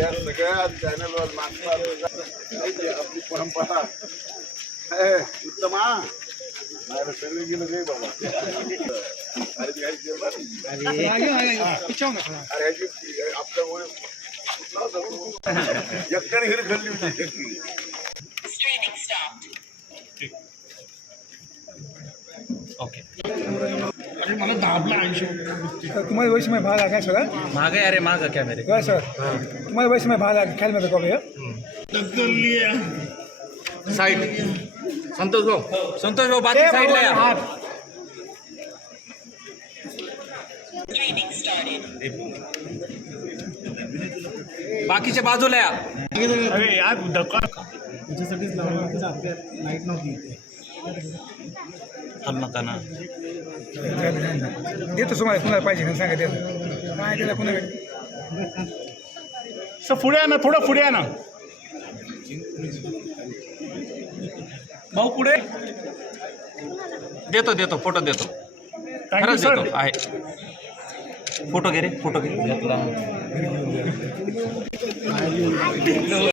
या सगळ्या चॅनलवर आपली परंपरा उत्तमा नाही सगळे गेलं नाही बाबा आपल्या घरी खाल्ली होती ओके मला दाबला 80 तुम्हारे वैसे में भाग आ गया सर मागे अरे माग कॅमेरे क्या सर तुम्हारे वैसे में भाग आ गया खेल में देखो भैया टक्कर लिया साइड संतोष भाऊ बाकी साइडला या बाकीच्या बाजूला या अरे यार धक्का त्याच्यासाठीच लावलं आपल्या लाईट नव्हती हल नका ना देतो तुम्हाला कुणाला पाहिजे का सांगा देतो काय त्याला कुणाला सर पुढे आहे ना थोडं पुढे आहे ना भाऊ पुढे देतो फोटो देतो खरंच सर देतो आहे फोटो घे रे फोटो घे